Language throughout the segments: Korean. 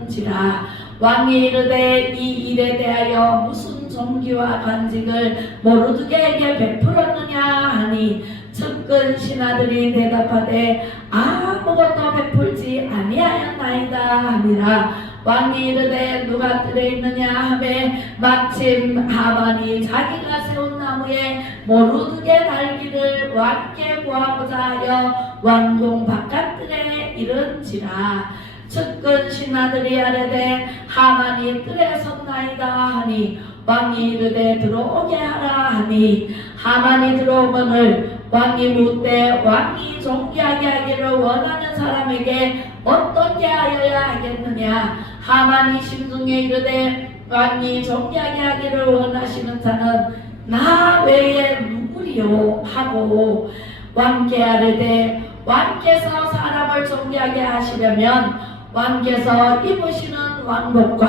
이른지라. 왕이 이르되 이 일에 대하여 무슨 종기와 간직을 모르드게에게 베풀었느냐 하니 측근 신하들이 대답하되 아무것도 베풀지 아니하였나이다 하니라. 왕이 이르되 누가 뜰에 있느냐 하매 마침 하만이 자기가 세운 나무에 모르드게 달기를 왕께 구하고자 하여 왕궁 바깥뜰에 이른지라. 측근 신하들이 아뢰되 하만이 뜰에 섰나이다 하니 왕이 이르되 들어오게 하라 하니 하만이 들어오거늘 왕이 묻되 왕이 존귀하게 하기를 원하는 사람에게 어떻게 하여야 하겠느냐. 하만이 심중에 이르되 왕이 존귀하게 하기를 원하시는 자는 나 외에 누구리요 하고 왕께 아뢰되 왕께서 사람을 존귀하게 하시려면 왕께서 입으시는 왕복과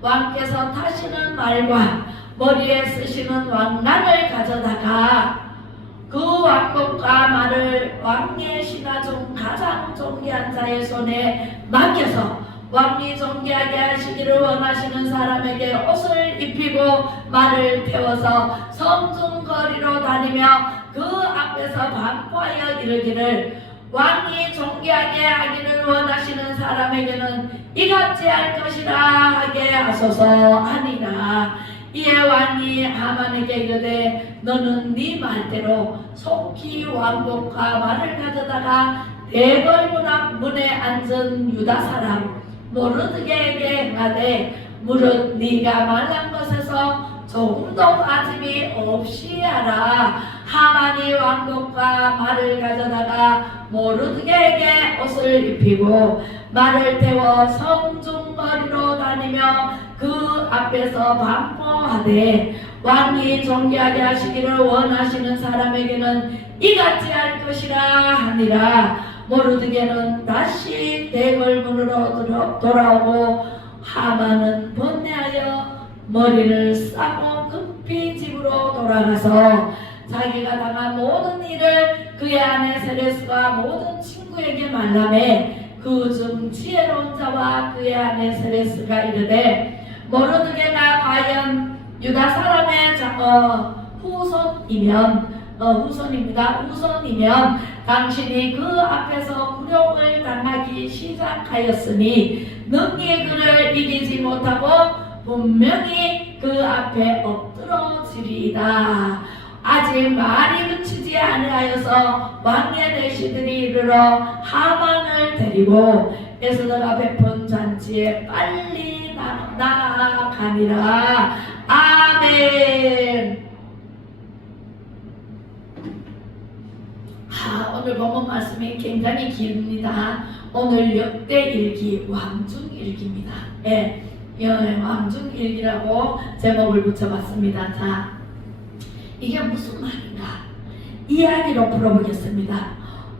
왕께서 타시는 말과 머리에 쓰시는 왕관을 가져다가 그 왕복과 말을 왕의 신하 중 가장 존귀한 자의 손에 맡겨서 왕이 존귀하게 하시기를 원하시는 사람에게 옷을 입히고 말을 태워서 성중거리로 다니며 그 앞에서 반포하여 이르기를 왕이 존귀하게 하기를 원하시는 사람에게는 이같이 할 것이라 하게 하소서 하니라. 이에 왕이 하만에게 이르되 너는 네 말대로 속히 왕복과 말을 가져다가 대궐문 앞 문에 앉은 유다 사람 모르드게에게 행하되 무릇 네가 말한 것에서 조금도 빠짐이 없이 하라. 하만이 왕복과 말을 가져다가 모르드게에게 옷을 입히고 말을 태워 성중거리로 다니며 그 앞에서 반포하되 왕이 존귀하게 하시기를 원하시는 사람에게는 이같이 할 것이라 하니라. 모르드게는 다시 대궐문으로 돌아오고 하만은 번뇌하여 머리를 싸고 급히 집으로 돌아가서 자기가 당한 모든 일을 그의 아내 세레스가 모든 친구에게 말하매 그 중 지혜로운 자와 그의 아내 세레스가 이르되 모르드게가 과연 유다 사람의 후손이면 당신이 그 앞에서 굴욕을 당하기 시작하였으니 능히 그를 이기지 못하고 분명히 그 앞에 엎드러지리이다. 아직 말이 그치지 아니하여서 왕의 내시들이 이르러 하만을 데리고 에스더가 베푼 잔치에 빨리 나아가니라. 아멘. 오늘 본문 말씀이 굉장히 깁니다. 오늘 역대일기 왕중일기입니다. 예, 왕중일기라고 제목을 붙여봤습니다. 자, 이게 무슨 말인가? 이야기로 풀어보겠습니다.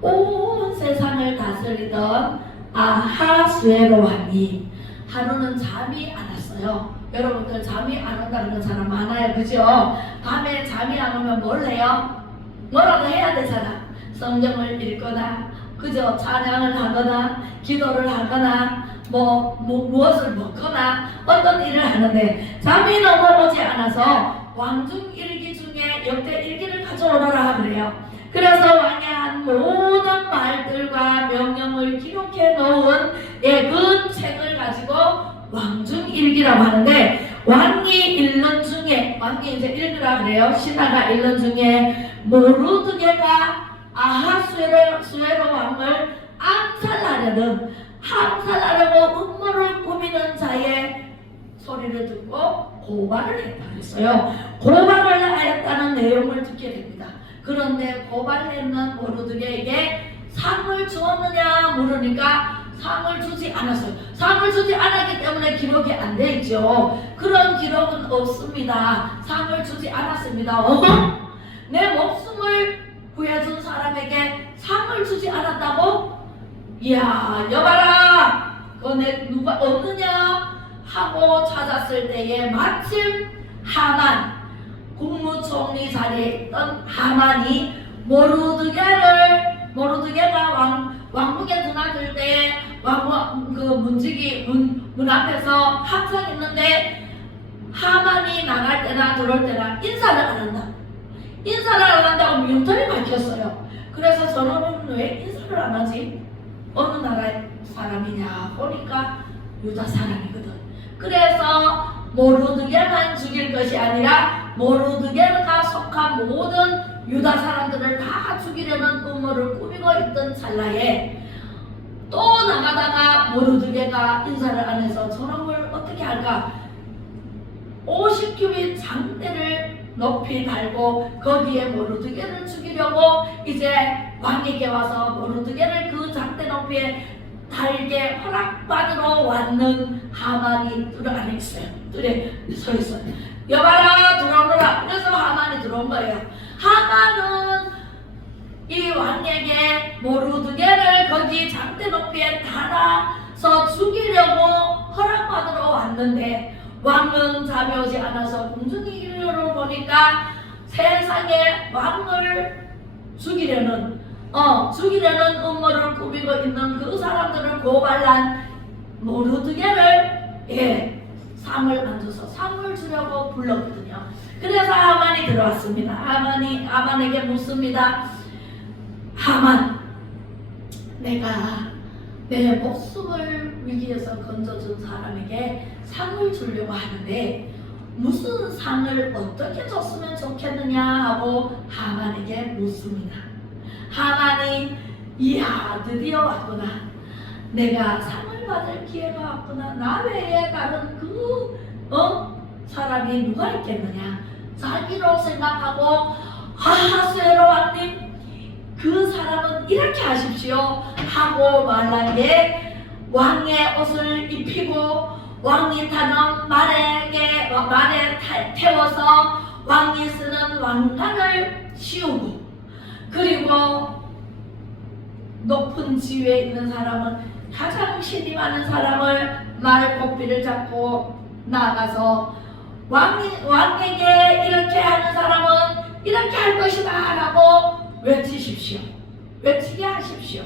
온 세상을 다스리던 아하수에로 왕이 하루는 잠이 안 왔어요. 여러분들 잠이 안 온다는 사람 많아요, 그죠? 밤에 잠이 안 오면 뭘 해요? 뭐라도 해야 되잖아. 성경을 읽거나 그저 찬양을 하거나 기도를 하거나 무엇을 먹거나 어떤 일을 하는데 잠이 너무 오지 않아서 왕중일기 중에 역대일기를 가져오너라 그래요. 그래서 왕이 한 모든 말들과 명령을 기록해 놓은 그 책을 가지고 왕중일기라고 하는데 왕이 읽는 중에 왕이 이제 읽으라 그래요. 신하가 읽는 중에 모르드게가 아하수에로 왕을 암살하려고 음모를 꾸미는 자의 소리를 듣고 고발을 했다 그랬어요. 고발을 하였다는 내용을 듣게 됩니다. 그런데 고발했는 모르드게에게 상을 주었느냐 물으니까 상을 주지 않았어요. 상을 주지 않았기 때문에 기록이 안 돼 있죠. 그런 기록은 없습니다. 상을 주지 않았습니다. 내 목숨을 구해준 사람에게 상을 주지 않았다고? 이야, 여봐라! 그네 누가 없느냐? 하고 찾았을 때에 마침 하만, 국무총리 자리에 있던 하만이 모르드게가 왕궁에 드나들 때 왕, 그 문지기 문 앞에서 항상 있는데 하만이 나갈 때나 들어올 때나 인사를 안 한다. 인사를 안 한다고 명절이 밝혔어요. 그래서 저는 왜 인사를 안 하지? 어느 나라의 사람이냐 보니까 유다 사람이거든. 그래서 모르드게만 죽일 것이 아니라 모르드게가 속한 모든 유다 사람들을 다 죽이려는 음모를 꾸미고 있던 찰나에 또 나가다가 모르드게가 인사를 안 해서 저놈을 어떻게 할까? 50규빗 장대를 높이 달고 거기에 모르드게를 죽이려고 이제 왕에게 와서 모르드게를 그 장대 높이에 달게 허락받으러 왔는 하만이 뜰 안에 있어요. 뜰에 서 있어요. 여봐라 들어오너라. 그래서 하만이 들어온 거예요. 하만은 이 왕에게 모르드게를 거기 장대 높이에 달아서 죽이려고 허락받으러 왔는데 왕은 잠이 오지 않아서 공중의 일료를 보니까 세상에 왕을 죽이려는 음모를 꾸미고 있는 그 사람들을 고발한 모르드게를 상을 안 줘서 상을 주려고 불렀거든요. 그래서 하만이 들어왔습니다. 하만에게 묻습니다. 하만, 내가 내 목숨을 위기에서 건져준 사람에게 상을 주려고 하는데 무슨 상을 어떻게 줬으면 좋겠느냐 하고 하만에게 묻습니다. 하만이 이야 드디어 왔구나. 내가 상을 받을 기회가 왔구나. 나 외에 다른 사람이 누가 있겠느냐. 자기로 생각하고 아하수에로 왕님 그 사람은 이렇게 하십시오 하고 말한 게 왕의 옷을 입히고 왕이 타는 말에 태워서 왕이 쓰는 왕관을 씌우고 그리고 높은 지위에 있는 사람은 가장 신이 많은 사람을 말고삐를 잡고 나가서 왕에게 이렇게 하는 사람은 이렇게 할 것이다 라고 외치십시오. 외치게 하십시오.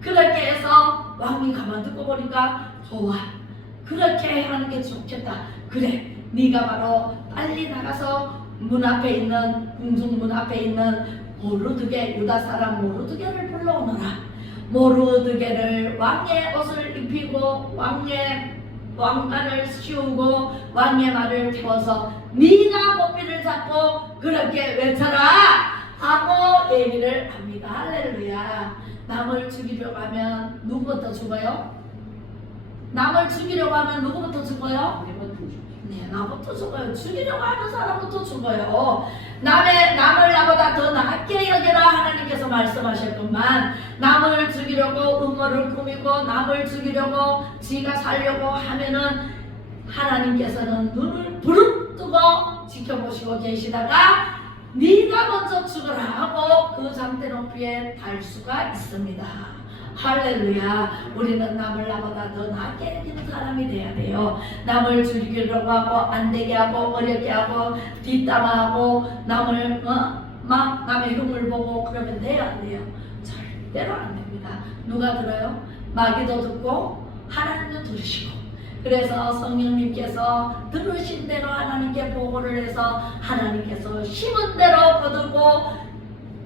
그렇게 해서 왕이 가만 듣고 보니까 좋아. 그렇게 하는 게 좋겠다. 그래. 네가 바로 빨리 나가서 문 앞에 있는 궁중 문 앞에 있는 모르드게 유다 사람 모르드게를 불러오너라. 모르드게를 왕의 옷을 입히고 왕의 왕관을 씌우고 왕의 말을 태워서 네가 고삐를 잡고 그렇게 외쳐라 하고 얘기를 합니다. 할렐루야. 남을 죽이려고 하면 누구부터 죽어요? 남을 죽이려고 하면 누구부터 죽어요? 네, 나부터 죽어요. 죽이려고 하는 사람부터 죽어요. 남을 나보다 더 낫게 여기라 하나님께서 말씀하셨건만 남을 죽이려고 음모를 꾸미고 남을 죽이려고 지가 살려고 하면은 하나님께서는 눈을 부릅뜨고 지켜보시고 계시다가 네가 먼저 죽으라 하고 그 장대 높이에 달 수가 있습니다. 할렐루야. 우리는 남을 나보다 더 낫게 여기는 사람이 돼야 돼요. 남을 죽이려고 하고 안되게 하고 어렵게 하고 뒷담화하고 남을 막 남의 흉을 보고 그러면 돼요 안 돼요? 절대로 안 됩니다. 누가 들어요? 마귀도 듣고 하나님도 들으시고 그래서 성령님께서 들으신 대로 하나님께 보고를 해서 하나님께서 심은 대로 거두고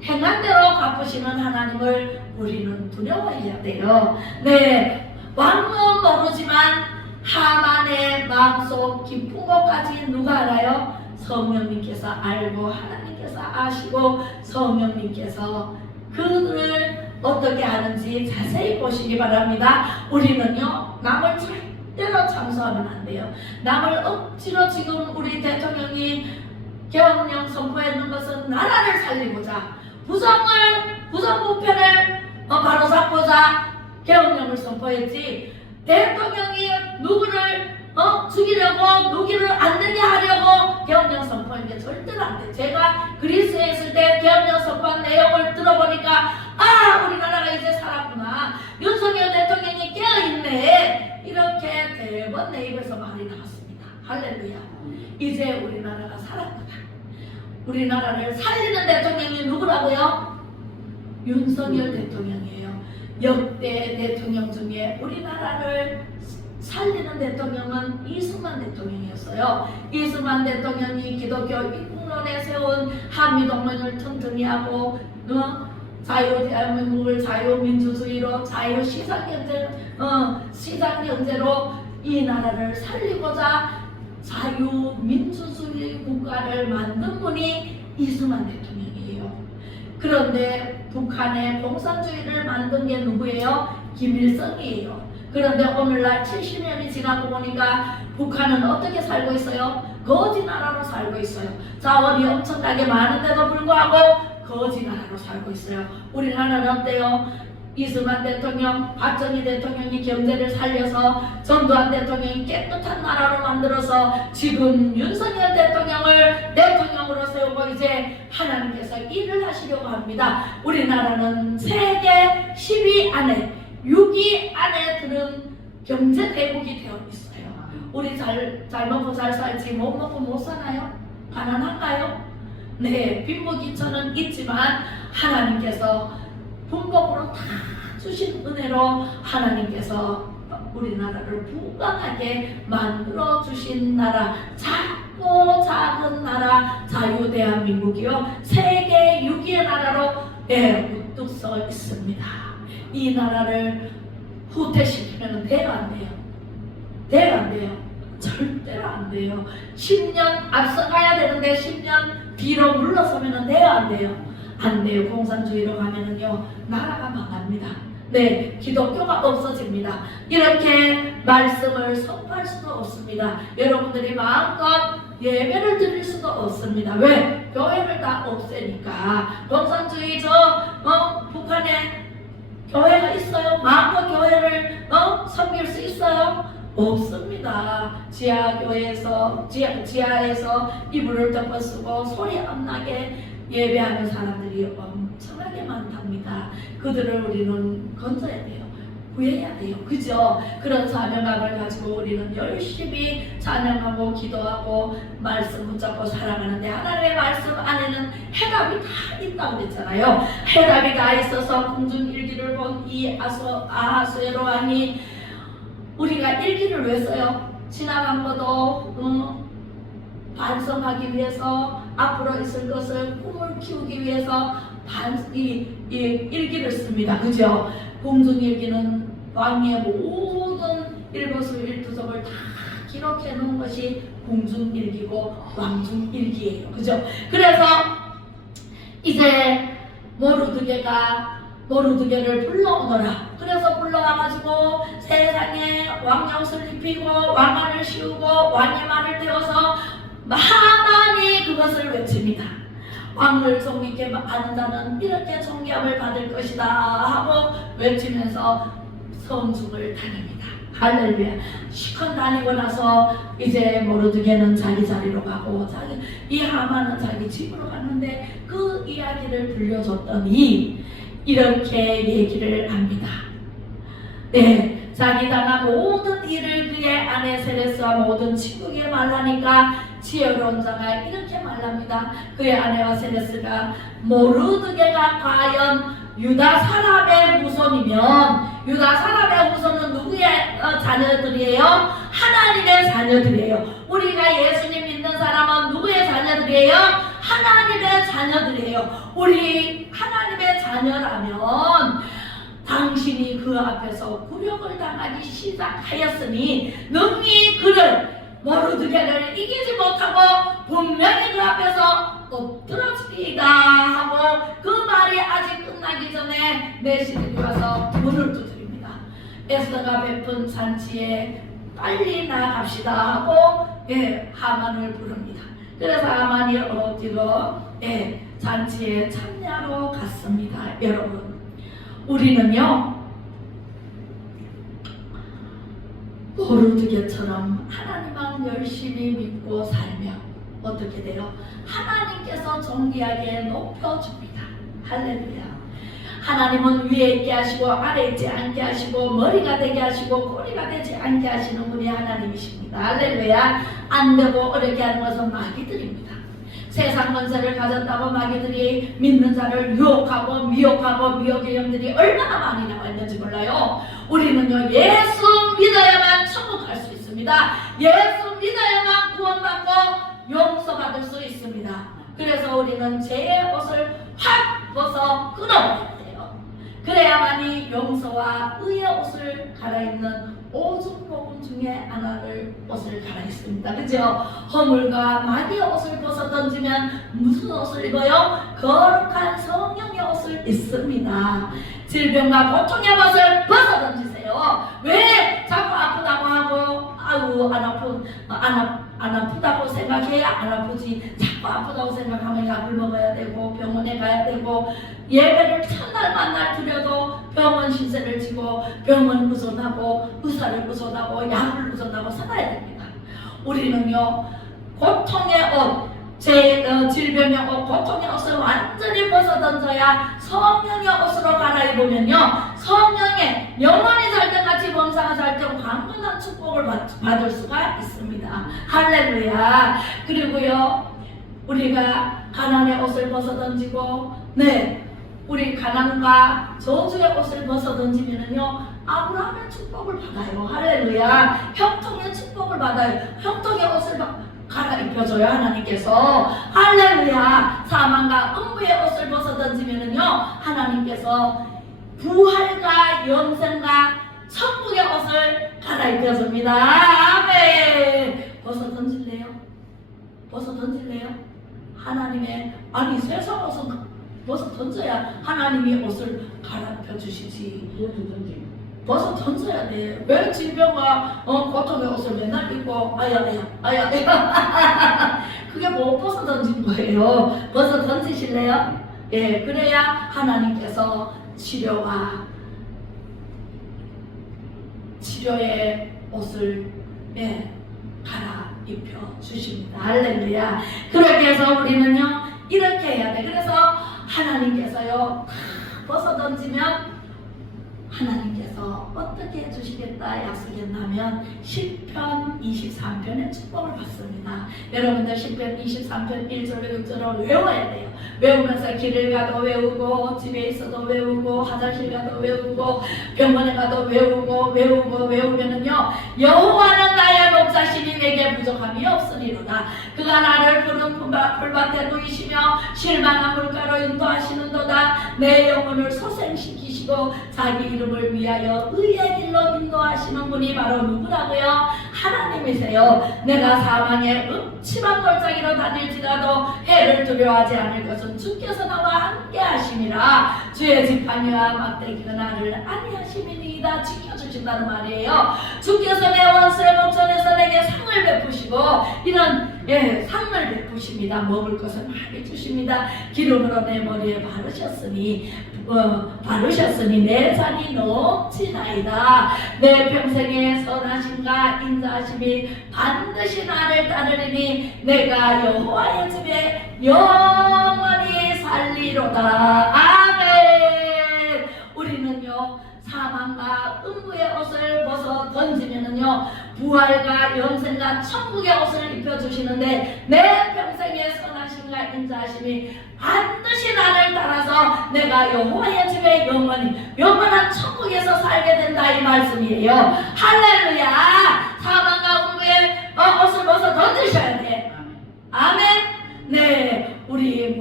행한 대로 갚으시는 하나님을 우리는 두려워해야 돼요. 네, 왕은 모르지만 하만의 마음속 깊은 것까지 누가 알아요? 성령님께서 알고 하나님께서 아시고 성령님께서 그들을 어떻게 하는지 자세히 보시기 바랍니다. 우리는요 남을 절대로 참소하면 안 돼요. 남을 억지로 지금 우리 대통령이 계엄령 선포했는 것은 나라를 살리고자 부정부패를 바로잡고자 계엄령을 선포했지 대통령이 누구를 죽이려고 누구를 안 되게 하려고 계엄령 선포한 게 절대로 안 돼. 제가 그리스에 있을 때 계엄령 선포한 내용을 들어보니까 우리나라가 이제 살았구나. 윤석열 대통령이 깨어있네. 이렇게 대번 내 입에서 말이 나왔습니다. 할렐루야. 이제 우리나라가 살았구나. 우리나라를 살리는 대통령이 누구라고요? 윤석열 대통령이에요. 역대 대통령 중에 우리나라를 살리는 대통령은 이승만 대통령이었어요. 이승만 대통령이 기독교 입국론에 세운 한미동맹을 튼튼히 하고 자유대한민국을 자유민주주의로 시장경제로 이 나라를 살리고자 자유민주주의 국가를 만든 분이 이승만 대통령이에요. 그런데 북한의 공산주의를 만든 게 누구예요? 김일성이에요. 그런데 오늘날 70년이 지나고 보니까 북한은 어떻게 살고 있어요? 거지 나라로 살고 있어요. 자원이 엄청나게 많은데도 불구하고 거지 나라로 살고 있어요. 우리나라는 어때요? 이승만 대통령, 박정희 대통령이 경제를 살려서 전두환 대통령이 깨끗한 나라로 만들어서 지금 윤석열 대통령을 대통령으로 세우고 이제 하나님께서 일을 하시려고 합니다. 우리나라는 세계 10위 안에 6위 안에 드는 경제 대국이 되어 있어요. 우리 잘 먹고 잘 살지 못 먹고 못 사나요? 가난한가요? 네, 빈부귀천은 있지만 하나님께서 분복으로 다 주신 은혜로 하나님께서 우리나라를 부강하게 만들어 주신 나라, 작고 작은 나라 자유대한민국이요, 세계 6위의 나라로 우뚝 서 있습니다. 이 나라를 후퇴시키면 돼요, 안 돼요? 돼요, 안 돼요? 절대로 안 돼요. 10년 앞서가야 되는데 10년 뒤로 물러서면 돼요, 안 돼요? 안 돼요. 공산주의로 가면은요, 나라가 망합니다. 네, 기독교가 없어집니다. 이렇게 말씀을 선포할 수도 없습니다. 여러분들이 마음껏 예배를 드릴 수도 없습니다. 왜? 교회를 다 없애니까. 공산주의 북한에 교회가 있어요? 마음껏 교회를 섬길 수 있어요? 없습니다. 지하에서 이불을 덮어쓰고 소리 안 나게 예배하는 사람들이 엄청나게 많답니다. 그들을 우리는 건져야 돼요. 구해야 돼요. 그죠? 그런 사명감을 가지고 우리는 열심히 찬양하고 기도하고 말씀 붙잡고 살아가는데, 하나님의 말씀 안에는 해답이 다 있다고 그랬잖아요. 해답이 다 있어서 공중일기를 본 이 아하수에로 왕이 우리가 일기를 왜 써요? 지나간 것도 반성하기 위해서, 앞으로 있을 것을 꿈을 키우기 위해서 일기를 씁니다. 그죠? 공중일기는 왕의 모든 일거수일투족을 다 기록해 놓은 것이 공중일기고 왕중일기예요. 그죠? 그래서 이제 모르드게를 불러오너라. 그래서 불러와가지고 세상에 왕옷을 입히고 왕관을 씌우고 왕의 말을 태워서 하만이 그것을 외칩니다. 왕을 존귀케 하는 자는 이렇게 존귀함을 받을 것이다 하고 외치면서 성중을 다닙니다. 할렐루야. 시컨 다니고 나서 이제 모르드게는 자기 자리로 가고 이 하만은 자기 집으로 갔는데 그 이야기를 들려줬더니 이렇게 얘기를 합니다. 네, 자기 당한 모든 일을 그의 아내 세레스와 모든 친구에게 말하니까 지혜로운 자가 이렇게 말합니다. 그의 아내와 세레스가 모르드게가 과연 유다 사람의 후손이면, 유다 사람의 후손은 누구의 자녀들이에요? 하나님의 자녀들이에요. 우리가 예수님 믿는 사람은 누구의 자녀들이에요? 하나님의 자녀들이에요. 우리 하나님의 자녀라면 당신이 그 앞에서 굴욕을 당하기 시작하였으니 능히 그를 모르드게를 이기지 못하고 분명히 그 앞에서 엎드러지리이다 하고 그 말이 아직 끝나기 전에 내시들이 와서 문을 두드립니다. 에스더가 베푼 잔치에 빨리 나갑시다 하고 하만을 부릅니다. 그래서 하만이 어디로 잔치에 참여하러 갔습니다. 여러분, 우리는요 모르드게처럼 하나님만 열심히 믿고 살면 어떻게 돼요? 하나님께서 존귀하게 높여줍니다. 할렐루야. 하나님은 위에 있게 하시고 아래에 있지 않게 하시고 머리가 되게 하시고 꼬리가 되지 않게 하시는 분이 하나님이십니다. 할렐루야. 안 되고 어렵게 하는 것은 마귀들입니다. 세상 권세를 가졌다고 마귀들이 믿는 자를 유혹하고 미혹하고 미혹의 영들이 얼마나 많이 나와 있는지 몰라요. 우리는요, 예수 믿어야만 천국 갈 수 있습니다. 예수 믿어야만 구원받고 용서받을 수 있습니다. 그래서 우리는 죄의 옷을 확 벗어 끊어버려야 돼요. 그래야만이 용서와 의의 옷을 갈아입는 오중복음 중에 하나를 옷을 갈아입습니다. 그죠? 허물과 마귀의 옷을 벗어 던지면 무슨 옷을 입어요? 거룩한 성령의 옷을 입습니다. 질병과 고통의 옷을 벗어 던지세요. 왜 자꾸 아프다고 하고 아우 안 아프다고 생각해야 안 아프지, 자꾸 아프다고 생각하면 약을 먹어야 되고 병원에 가야 되고 예배를 첫날 만날 두려도 병원 신세를 지고 병원 의존하고 의사를 의존하고 약을 의존하고 살아야 됩니다. 우리는요, 고통의 옷, 질병의 옷, 고통의 옷을 완전히 벗어 던져야 성령의 옷으로 갈아입으면요, 성령의 영원히 살 때같이 범사가 살 때 강건한 축복을 받을 수가 있습니다. 할렐루야. 그리고요, 우리가 가난의 옷을 벗어 던지고, 우리 가난과 저주의 옷을 벗어 던지면은요, 아브라함의 축복을 받아요. 할렐루야. 형통의 축복을 받아요. 형통의 옷을 갈아입혀줘요, 하나님께서. 할렐루야. 사망과 음부의 옷을 벗어 던지면은요, 하나님께서 부활과 영생과 천국의 옷을 갈아입혀줍니다. 아멘. 벗어 던질래요? 벗어 던질래요? 하나님의, 아니 세상 옷은 벗어 던져야 하나님이 옷을 갈아입혀 주시지. 벗어 던져야 돼. 왜 질병과 고통의 옷을 맨날 입고 아야 그게 못 벗어 던진 거예요. 벗어 던지실래요? 예, 그래야 하나님께서 치료의 옷을 갈아입혀 주십니다. 할렐루야. 그렇게 해서 우리는요, 이렇게 해야 돼. 그래서 하나님께서요, 다 벗어 던지면 하나님께서 어떻게 해주시겠다 약속했냐면 시편 23편의 축복을 받습니다. 여러분들 시편 23편 1절로 6절을 외워야 돼요. 외우면서 길을 가도 외우고, 집에 있어도 외우고, 화장실 가도 외우고, 병원에 가도 외우면은요, 여호와는 나의 목자시니 내게 부족함이 없으리로다. 그가 나를 푸른 풀밭에 누이시며 실만한 물가로 인도하시는도다. 내 영혼을 소생시키시고 자기 이름을 위하여 의의 길로 인도하시는 분이 바로 누구라고요? 하나님이세요. 내가 사망의 음침한 골짜기로 다닐지라도 해를 두려워하지 않을 것은 주께서 나와 함께 하심이라. 주의 지팡이와 막대기가 나를 안위하심이니이다. 지켜주신다는 말이에요. 주께서 내 원수의 목전에서 내게 상을 베푸시고, 이런 상을 베푸십니다. 먹을 것을 많이 주십니다. 기름으로 내 머리에 바르셨으니 내 잔이 넘치나이다. 내 평생의 선하심과 인자하심이 반드시 나를 따르리니 내가 여호와의 집에 영원히 살리로다. 아멘. 우리는요, 사망과 음부의 옷을 벗어 던지면은요, 부활과 영생과 천국의 옷을 입혀주시는데, 내 평생의 선하심과 인자하심이 반드시 나를 따라서 내가 여호와의 집에 영원한 천국에서 살게 된다, 이 말씀이에요. 할렐루야. 사망과 음부의 옷을 벗어 던지셔야 돼. 아멘. 네, 우리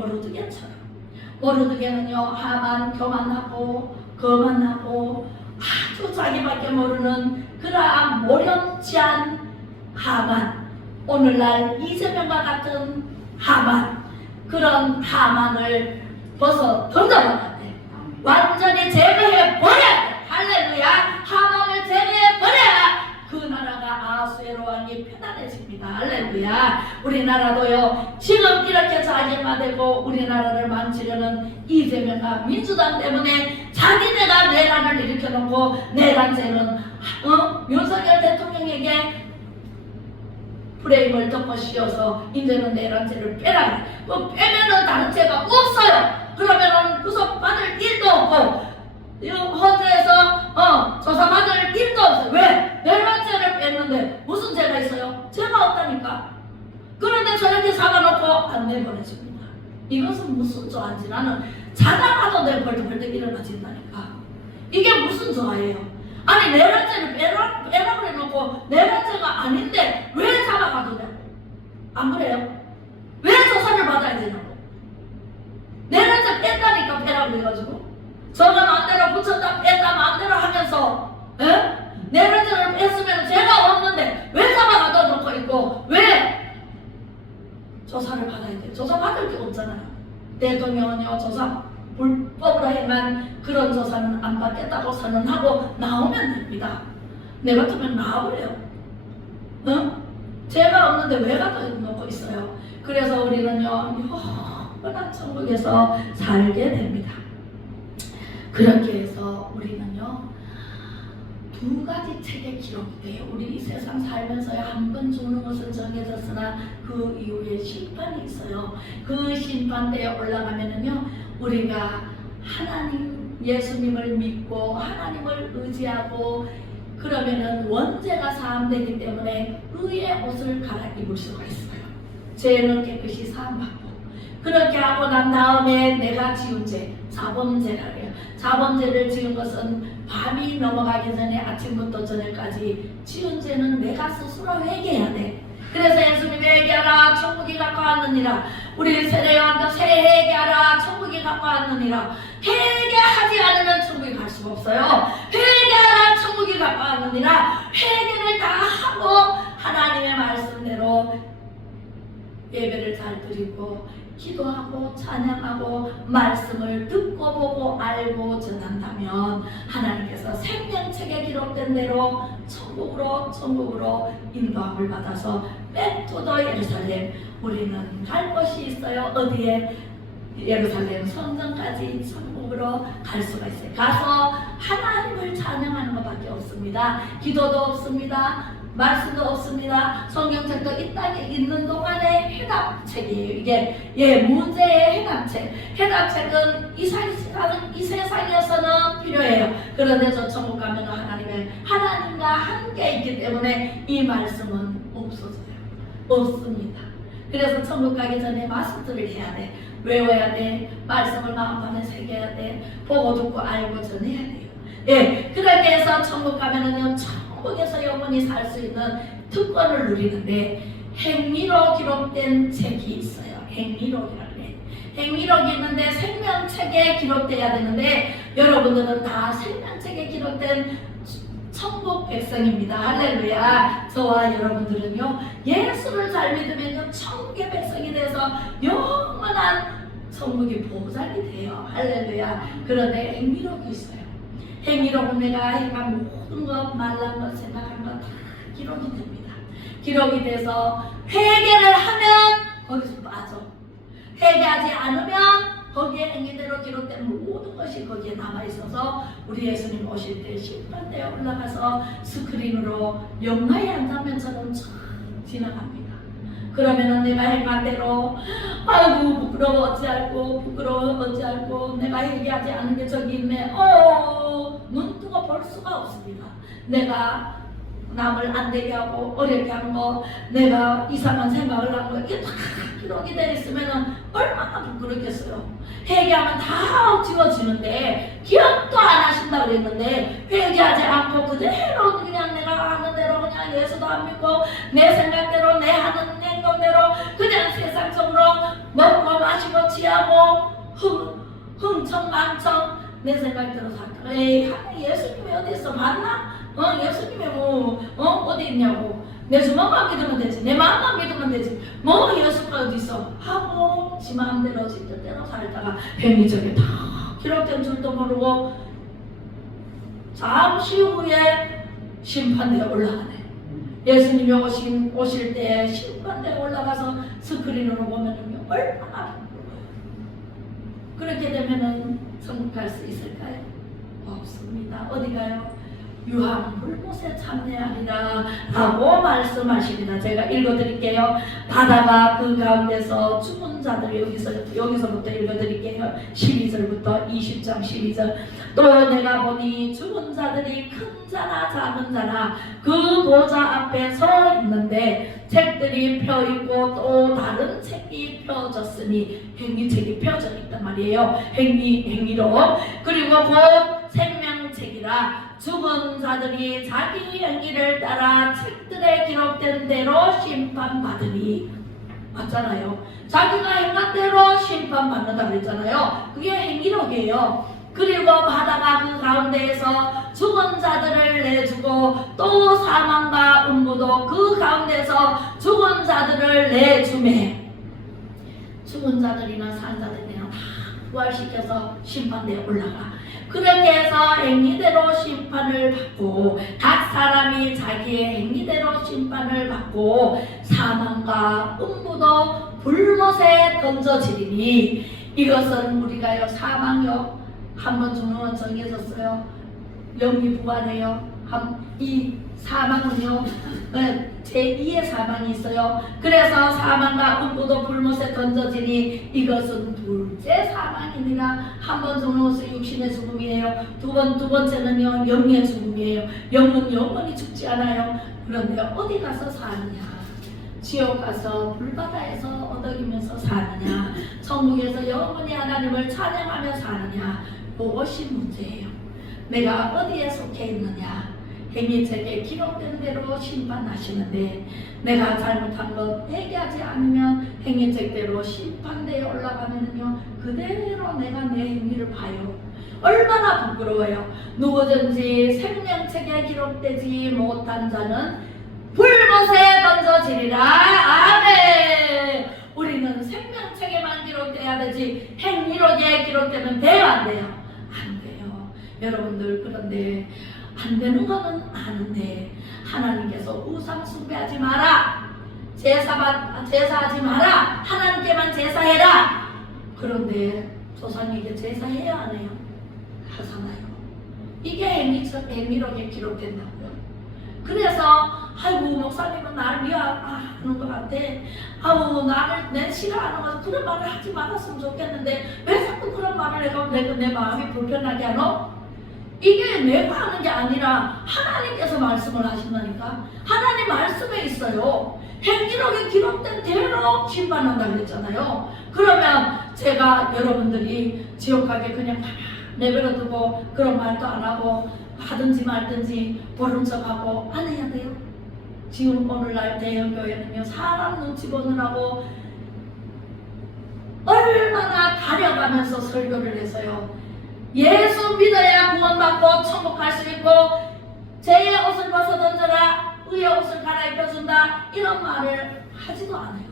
모르드게는요, 하만 교만하고 거만하고 아주 자기밖에 모르는 그러한 모렴치한 하만, 오늘날 이재명과 같은 하만, 그런 하만을 벗어 던져버려야 돼. 완전히 제거해 버려야 돼. 할렐루야. 하만을 제거해 버려야 그 나라가 아수에로 왕이 편안해집니다. 할렐루야. 우리나라도요, 지금 이렇게 자기만되고 우리나라를 망치려는 이재명과 민주당 때문에 자기네가 내란을 일으켜놓고, 내란죄는 윤석열 대통령에게 프레임을 덮어 씌워서 이제는 내란죄를 빼라. 빼면은 다른 죄가 없어요. 그러면은 구속받을 일도 없고 헌재에서 조사받을 일도 없어요. 왜? 내란죄를 뺐는데 무슨 죄가 있어요? 죄가 없다니까. 그런데 저렇게 잡아놓고 안 내보내줍니다. 이것은 무슨 조화인지 나는 자다가도 내 벌떡벌떡 일어나진다니까. 이게 무슨 조화예요? 아니 네 번째를 빼라 그래놓고 네 번째가 아닌데 왜 잡아가도 돼? 안 그래요? 왜 조사를 받아야 되냐고. 네 번째 뺐다니까 빼라 그래가지고 저가 마음대로 붙였다 뺐다 마음대로 하면서 네 번째를 뺐으면 죄가 없는데 왜 잡아가도 놓고 있고 왜 조사를 받아야 돼? 조사 받을 게 없잖아요. 대통령은요 조사 불법으로 해만 그런 조사는 안 받겠다고 선언하고 나오면 됩니다. 내 같으면 나와버려요. 죄가 없는데 왜 갖다 놓고 있어요? 그래서 우리는요 영원한 천국에서 살게 됩니다. 그렇게 해서 우리는요 두 가지 책에 기록이 돼요. 우리 이 세상 살면서요 한 번 죽는 것은 정해졌으나 그 이후에 심판이 있어요. 그 심판대에 올라가면은요 우리가 하나님 예수님을 믿고 하나님을 의지하고 그러면은 원죄가 사함되기 때문에 의의 옷을 갈아입을 수가 있어요. 죄는 깨끗이 사함받고 그렇게 하고 난 다음에 내가 지은 죄 자범죄라 해요. 자범죄를 지은 것은 밤이 넘어가기 전에 아침부터 저녁까지 지은 죄는 내가 스스로 회개해야 돼. 그래서 예수님이 회개하라 천국이 가까웠느니라. 우리 세례요한도 회개하라 천국이 가까웠느니라. 회개하지 않으면 천국에 갈 수가 없어요. 회개하라 천국이 가까웠느니라. 회개를 다 하고 하나님의 말씀대로 예배를 잘 드리고 기도하고 찬양하고 말씀을 듣고 보고 알고 전한다면 하나님께서 생명책에 기록된 대로 천국으로 인도함을 받아서 Back to the 예루살렘 우리는 갈 곳이 있어요. 어디에? 예루살렘 성전까지 천국으로 갈 수가 있어요. 가서 하나님을 찬양하는 것밖에 없습니다. 기도도 없습니다. 말씀도 없습니다. 성경책도 이 땅에 있는 동안에 해답책이에요. 이게 문제의 해답책. 해답책은 이 세상에서는 필요해요. 그런데 저 천국 가면 하나님과 함께 있기 때문에 이 말씀은 없어져요. 없습니다. 그래서 천국 가기 전에 마스터를 해야 돼. 외워야 돼. 말씀을 마음판에 새겨야 돼. 보고 듣고 알고 전해야 돼요. 예, 그렇게 해서 천국 가면은요 천국에서 영원히 살 수 있는 특권을 누리는데 행미로 기록된 책이 있어요. 행미록이라고 해요. 행미록이 있는데 생명책에 기록돼야 되는데 여러분들은 다 생명책에 기록된 천국 백성입니다. 할렐루야. 저와 여러분들은요 예수를 잘 믿으면 천국의 백성이 돼서 영원한 천국의 보장이 돼요. 할렐루야. 그런데 행미록이 있어요. 행위록은 내가 행한 모든 것, 말한 것, 생각한 것 다 기록이 됩니다. 기록이 돼서 회개를 하면 거기서 빠져. 회개하지 않으면 거기에 행위대로 기록된 모든 것이 거기에 남아있어서 우리 예수님 오실 때 심판대에 올라가서 스크린으로 영화의 한 장면처럼 쫙 지나갑니다. 그러면은 내가 행한 대로 아이고 부끄러워 어찌할꼬 부끄러워 어찌할꼬 내가 얘기하지 않은 게 저기 있네 눈 뜨고 볼 수가 없습니다. 내가 남을 안 되게 하고 어렵게 한 거 내가 이상한 생각을 한 거 이게 다 기록이 되어 있으면 얼마나 부끄럽겠어요. 회개하면 다 지워지는데 기억도 안 하신다 그랬는데 회개하지 않고 그대로 그냥 내가 하는 대로 그냥 예수도 안 믿고 내 생각대로 내 하는 행동대로 그냥 세상적으로 먹고 마시고 취하고 흥청망청 내 생각대로 살다가 에이 예수님이 어디 있어 봤나? 예수님이 어디 있냐고 내 주먹만 믿으면 되지 내 마음만 믿으면 되지 예수가 어디 있어 하고 지 마음대로 지 뜻대로 살다가 행위적에 다 기록된 줄도 모르고 잠시 후에 심판대에 올라가네. 예수님이 오실 때 심판대에 올라가서 스크린으로 보면은 얼마나 부끄러워요. 그렇게 되면은 천국 갈 수 있을까요? 없습니다. 어디 가요? 유한 불못에 참여하리라 라고 말씀하십니다. 제가 읽어드릴게요. 바다가 그 가운데서 죽은 자들 여기서부터 읽어드릴게요. 12절부터 20장 12절 또 내가 보니 죽은 자들이 큰 자나 작은 자나 그 보좌 앞에 서 있는데 책들이 책들이 펴있고 또 다른 책이 펴졌으니 행위책이 펴져 있단 말이에요. 행위로. 그리고 곧 생명책이라 죽은 자들이 자기 행위를 따라 책들에 기록된 대로 심판받으니. 맞잖아요. 자기가 행한 대로 심판받는다고 그랬잖아요. 그게 행위록이에요. 그리고 바다가 그 가운데에서 죽은 자들을 내주고 또 사망과 음부도 그 가운데서 죽은 자들을 내주매. 죽은 자들이나 산 자들이나 다 부활시켜서 심판대에 올라가. 그렇게 해서 행위대로 심판을 받고 각 사람이 자기의 행위대로 심판을 받고 사망과 음부도 불못에 던져지리니. 이것은 우리가요 사망요 한번 죽는 건 정해졌어요. 영이 부활해요. 이 사망은요 제2의 사망이 있어요. 그래서 사망과 음부도 불못에 던져지니 이것은 둘째 사망이니라. 한 번 죽는 것은 육신의 죽음이에요. 두 번째는요 영의 죽음이에요. 영은 영원히 죽지 않아요. 그런데 어디 가서 사느냐? 지옥 가서 불바다에서 얻어기면서 사느냐? 천국에서 영원히 하나님을 찬양하며 사느냐? 무엇이 문제예요? 내가 어디에 속해 있느냐? 행위책에 기록된 대로 심판하시는데 내가 잘못한 것 회개하지 않으면 행위책대로 심판대에 올라가면요 그대로 내가 내 행위를 봐요. 얼마나 부끄러워요. 누구든지 생명책에 기록되지 못한 자는 불못에 던져지리라. 아멘. 우리는 생명책에만 기록돼야 되지 행위록에 기록되면 돼요 안 돼요? 안 돼요. 여러분들 그런데 안 되는 거는 아는데 하나님께서 우상 숭배하지 마라. 제사하지 마라. 하나님께만 제사해라. 그런데 조상에게 제사해야 하네요. 하잖아요. 이게 행위록에 기록된다고요. 그래서 아이고 목사님은 나를 미워하는 것 같아. 아우 나를 내 싫어하는 것 그런 말을 하지 말았으면 좋겠는데 왜 자꾸 그런 말을 해서 내 마음이 불편하게 하노? 이게 내가 하는 게 아니라 하나님께서 말씀을 하신다니까. 하나님 말씀에 있어요. 행위록에 기록된 대로 심판한다고 그랬잖아요. 그러면 제가 여러분들이 지옥 가게 그냥 내버려두고 그런 말도 안 하고 하든지 말든지 모른 척하고 안 해야 돼요. 지금 오늘날 대형교회는요 사람 눈치 보느라고 얼마나 가려가면서 설교를 해서요 예수 믿어야 구원받고 천국 갈 수 있고 죄의 옷을 벗어 던져라 의의 옷을 갈아입혀준다 이런 말을 하지도 않아요.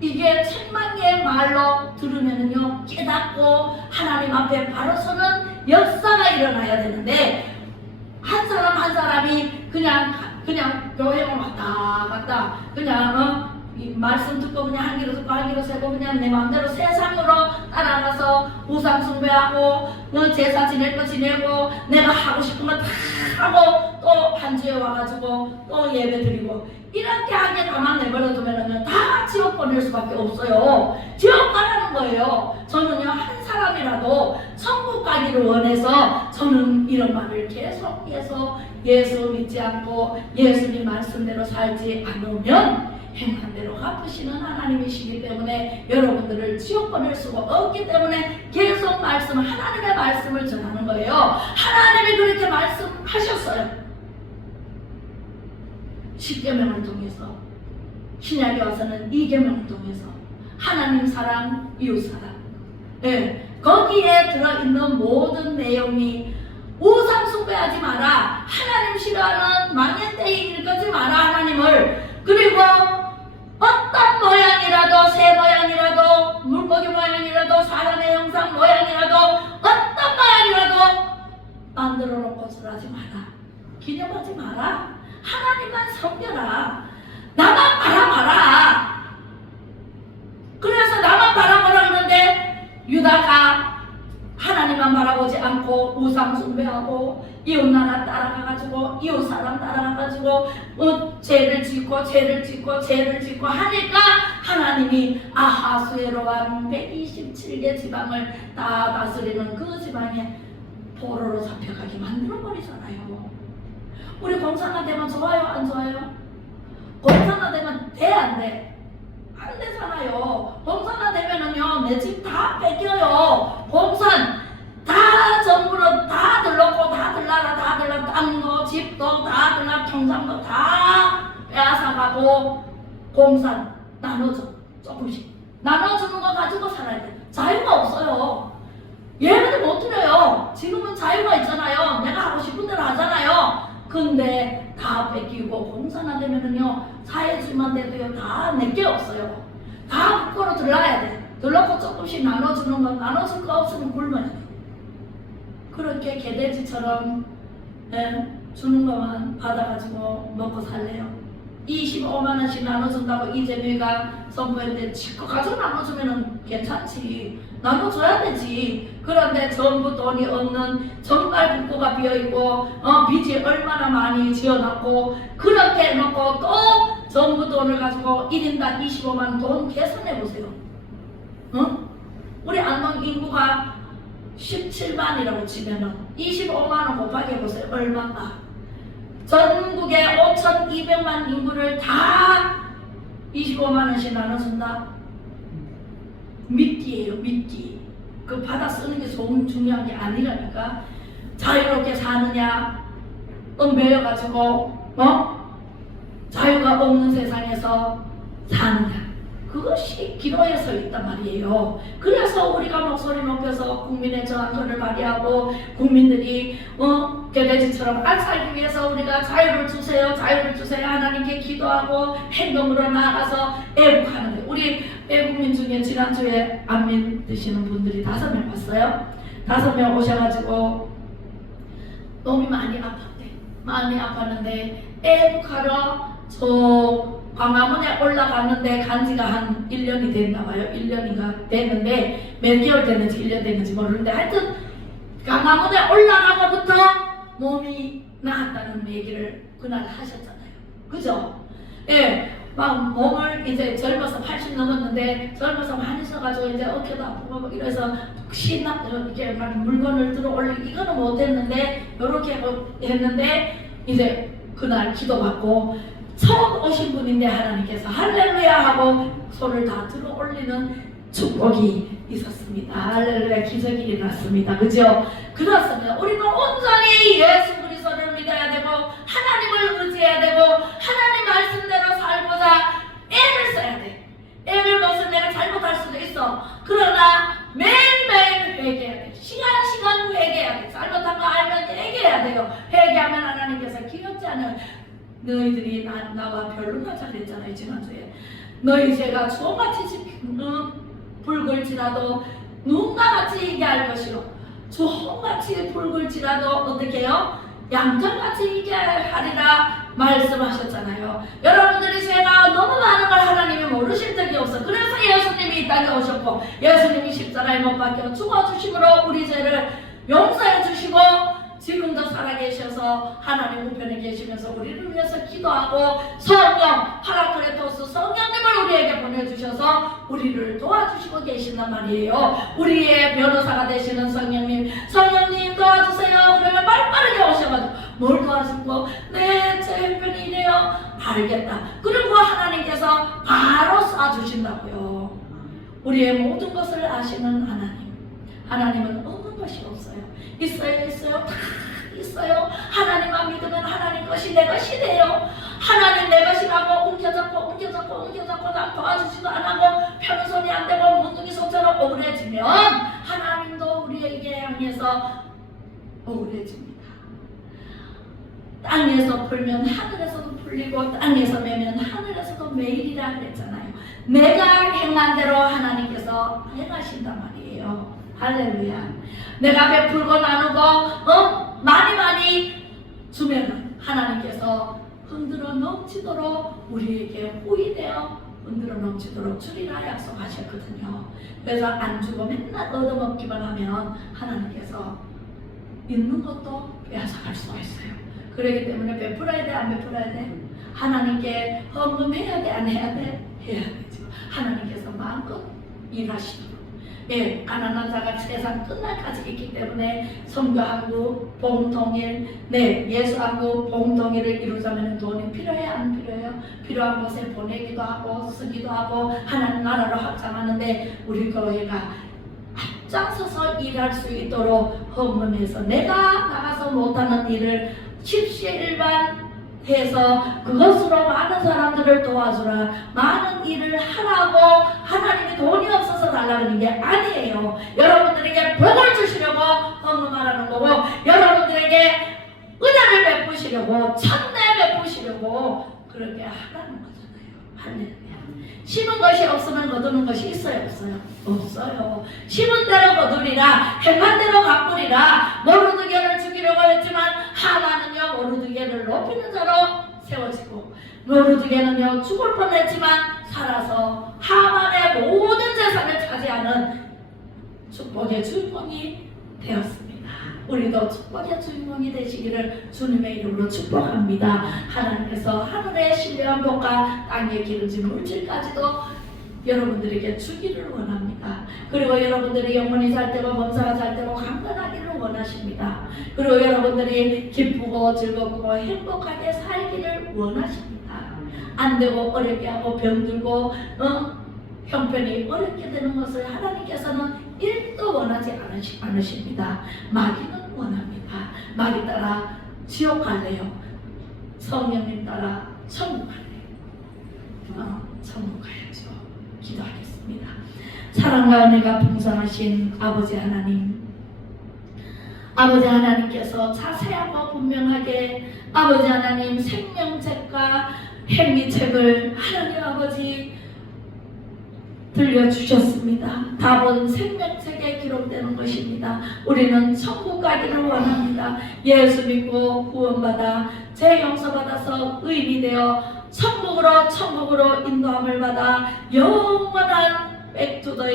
이게 책망의 말로 들으면요 깨닫고 하나님 앞에 바로 서는 역사가 일어나야 되는데 한 사람 한 사람이 그냥 교회만 왔다 갔다 그냥 이 말씀 듣고 그냥 한 귀로 듣고 한 귀로 세고 그냥 내 마음대로 세상으로 따라가서 우상 숭배하고 제사 지낼 거 지내고 내가 하고 싶은 거 다 하고 또 한 주에 와가지고 또 예배 드리고 이렇게 하게 가만 내버려두면 다 지옥 보낼 수밖에 없어요. 지옥 가라는 거예요. 저는요 한 사람이라도 천국 가기를 원해서 저는 이런 말을 계속해서 예수 믿지 않고 예수님 말씀대로 살지 않으면 행한 대로 갚으시는 하나님이시기 때문에 여러분들을 지옥 보낼 수가 없기 때문에 계속 하나님의 말씀을 전하는 거예요. 하나님이 그렇게 말씀하셨어요. 십계명을 통해서 신약에 와서는 2계명을 통해서 하나님 사랑, 이웃 사랑 거기에 들어있는 모든 내용이 우상 숭배하지 마라. 하나님 싫어하는 망했대에 일거지 마라. 하나님을. 그리고 어떤 모양이라도 새 모양이라도 물고기 모양이라도 사람의 형상 모양이라도 어떤 모양이라도 만들어 놓고 절하지 마라. 기념하지 마라. 하나님만 섬겨라. 나만 바라봐라. 그래서 나만 바라보라 그러는데 유다가 하나님만 바라보지 않고 우상 숭배하고 이웃나라 따라가가지고 이웃사람 따라가가지고 죄를 짓고 하니까 하나님이 아하수에로 왕 127개 지방을 다 다스리는 그 지방에 포로로 잡혀가게 만들어버리잖아요. 우리 공산화 되면 좋아요 안 좋아요? 공산화 되면 안 돼? 안 되잖아요. 봉산화 되면은요, 내 집 다 뺏겨요. 봉산 다 전부로 다 들렀고, 다 들라라, 다 들라, 땅도, 집도 다 들라, 평상도 다 빼앗아가고, 봉산 나눠줘. 조금씩. 나눠주는 거 가지고 살아야 돼. 자유가 없어요. 얘네들 못 드려요. 지금은 자유가 있잖아요. 내가 하고 싶은 대로 하잖아요. 근데 다 뺏기고 공산화 되면은요, 사회주의만 돼도요, 다 내게 없어요. 다 그거로 들라야 돼. 들라고 조금씩 나눠주는 건 나눠줄 거 없으면 굶어야 돼. 그렇게 개돼지처럼 주는 것만 받아가지고 먹고 살래요. 25만원씩 나눠준다고 이재명이가 선거했는데 지금 가족 나눠주면은 괜찮지. 나눠줘야 되지. 그런데 전부 돈이 없는 정말 국고가 비어있고 빚이 얼마나 많이 지어놨고 그렇게 해놓고 또 전부 돈을 가지고 1인당 25만원 돈 계산해보세요. 우리 안동 인구가 17만이라고 치면은 25만원 곱하기 해보세요. 얼마나? 전국의 5,200만 인구를 다 25만원씩 나눠준다? 미끼예요, 미끼. 그 받아 쓰는 게 중요한 게 아니라니까. 자유롭게 사느냐, 매여가지고 자유가 없는 세상에서 사느냐, 그것이 기로에 서 있단 말이에요. 그래서 우리가 목소리 높여서 국민의 저항권을 발휘하고 국민들이 개돼지처럼 안 살기 위해서 우리가 자유를 주세요, 자유를 주세요 하나님께 기도하고 행동으로 나아가서 애국하는데, 우리 애국민 중에 지난주에 안 믿으시는 분들이 5명 왔어요. 5명 오셔가지고 너무 많이 아팠대. 많이 아팠는데 애국하러 저 광화문에 올라갔는데 간지가 한 1년이 됐나봐요. 1년인가 됐는데 몇 개월 됐는지 1년 됐는지 모르는데 하여튼 광화문에 올라가고부터 몸이 나았다는 얘기를 그날 하셨잖아요. 그죠? 예, 막 몸을 이제 젊어서 80 넘었는데 젊어서 많이 써가지고 이제 어깨도 아프고 막 이래서 혹시나 이렇게 막 물건을 들어 올리고 이거는 못했는데 이렇게 했는데 이제 그날 기도받고 처음 오신 분인데 하나님께서 할렐루야 하고 손을 다 들어 올리는 축복이 있었습니다. 할렐루야, 기적이 일어났습니다. 그죠? 그렇습니다. 우리는 온전히 예수 그리스도를 믿어야 되고 하나님을 의지해야 되고 하나님 말씀대로 살고자 애를 써야 돼. 애를 것은 내가 잘못할 수도 있어. 그러나 매일매일 회개해야 돼. 시간 회개해야 돼. 잘못한 거 알면 회개해야 돼요. 회개하면 하나님께서 귀엽지 않아요. 너희들이 나와 변론하자 그랬잖아요. 지난주에 너희 죄가 주홍같이 붉을지라도 눈과같이 얘기할 것이요 주홍같이 붉을지라도 어떻게 해요? 양털같이 얘기하리라 말씀하셨잖아요. 여러분들이 죄가 너무 많은 걸 하나님이 모르실 적이 없어. 그래서 예수님이 이 땅에 오셨고 예수님이 십자가에 못 박혀 죽어주심으로 우리 죄를 용서해 주시고 지금도 살아계셔서 하나님 우편에 계시면서 우리를 위해서 기도하고 성령 파라크레토스 성령님을 우리에게 보내주셔서 우리를 도와주시고 계신단 말이에요. 우리의 변호사가 되시는 성령님 도와주세요. 그러면 말빠르게 오셔가지고 뭘 도와주고 내 형편이 이래요. 알겠다. 그리고 하나님께서 바로 쏴주신다고요. 우리의 모든 것을 아시는 하나님은 없는 것이 없어요. 있어요. 다 있어요. 하나님만 믿으면 하나님 것이 내 것이 돼요. 하나님 내 것이라고 옮겨잡고 난 도와주지도 안 하고 펴는 손이 안 되고 문둥이 손처럼 억울해지면 하나님도 우리에게 향해서 억울해집니다. 땅에서 풀면 하늘에서도 풀리고 땅에서 매면 하늘에서도 매일이라 그랬잖아요. 내가 행한 대로 하나님께서 행하신단 말이에요. 할렐루야. 내가 베풀고 나누고 많이 주면 하나님께서 흔들어 넘치도록 우리에게 후이되어 흔들어 넘치도록 주리라 약속하셨거든요. 그래서 안 주고 맨날 얻어먹기만 하면 하나님께서 있는 것도 빼앗아갈 수가 있어요. 그렇기 때문에 베풀어야 돼, 안 베풀어야 돼? 하나님께 헌금해야 돼, 안 해야 돼? 해야 되죠. 하나님께서 마음껏 일하시도록 가난한 자가 세상 끝날까지 있기 때문에 선교하고 봉통일, 예수하고 봉통일을 이루자면 돈이 필요해요, 안 필요해요? 필요한 곳에 보내기도 하고 쓰기도 하고 하나님 나라로 확장하는데 우리 교회가 앞장서서 일할 수 있도록 헌금해서 내가 나가서 못하는 일을 십시일반해서 그것으로 많은 사람들을 도와주라, 많은 일을 하라고 하나님이 돈이 없어서 달라는 게 아니에요. 여러분들에게 복을 주시려고 헌금하라는 거고, 여러분들에게 은혜를 베푸시려고, 천대 베푸시려고 그렇게 하라는 거잖아요. 할렐루야. 심은 것이 없으면 거두는 것이 있어요, 없어요? 없어요. 심은 대로 거두리라, 행한 대로 갚으리라. 모르드게를 죽이려고 했지만 하만은요 모르드게를 높이는 자로 세워지고, 모르드게는요 죽을 뻔했지만 살아서 하만의 모든 재산을 차지하는 축복의 주인공이 되었습니다. 우리도 축복의 주인공이 되시기를 주님의 이름으로 축복합니다. 하나님께서 하늘의 신령한 복과 땅의 기름진 물질까지도 여러분들에게 주기를 원합니다. 그리고 여러분들의 영혼이 잘 되고 범사가 잘 되고 강건하기를 원하십니다. 그리고 여러분들이 기쁘고 즐겁고 행복하게 살기를 원하십니다. 안 되고 어렵게 하고 병들고 형편이 어렵게 되는 것을 하나님께서는 1도 원하지 않으십니다. 마귀는 원합니다. 마귀 따라 지옥 갈래요? 성령님 따라 천국 갈래요? 천국 가야죠. 기도하겠습니다. 사랑과 은혜가 풍성하신 아버지 하나님, 아버지 하나님께서 자세하고 분명하게 아버지 하나님 생명책과 행위책을 하나님 아버지 들려주셨습니다. 답은 생명책에 기록되는 것입니다. 우리는 천국 가기를 원합니다. 예수 믿고 구원받아 죄 용서받아서 의인이 되어 천국으로 인도함을 받아 영원한 백투더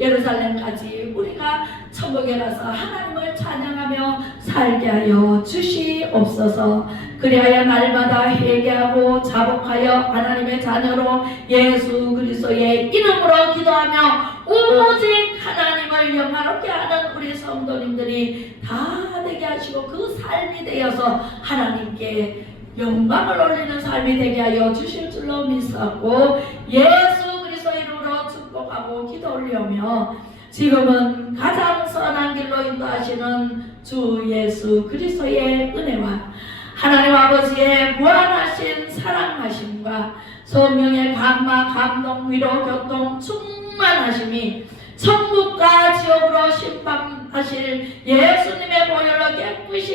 예루살렘까지 우리가 천국에 가서 하나님을 찬양하며 살게 하여 주시옵소서. 그리하여 날마다 회개하고 자복하여 하나님의 자녀로 예수 그리스도의 이름으로 기도하며 오직 하나님을 영화롭게 하는 우리 성도님들이 다 되게 하시고 그 삶이 되어서 하나님께 영광을 올리는 삶이 되게 하여 주실 줄로 믿사옵고 예수 그리스도 이름으로 축복하고 기도 올리며 지금은 가장 선한 길로 인도하시는 주 예수 그리스도의 은혜와 하나님 아버지의 무한하신 사랑하심과 성령의 감화 감동 위로 교통 충만하심이 천국과 지옥으로 심판하실 예수님의 보혈로 깨끗이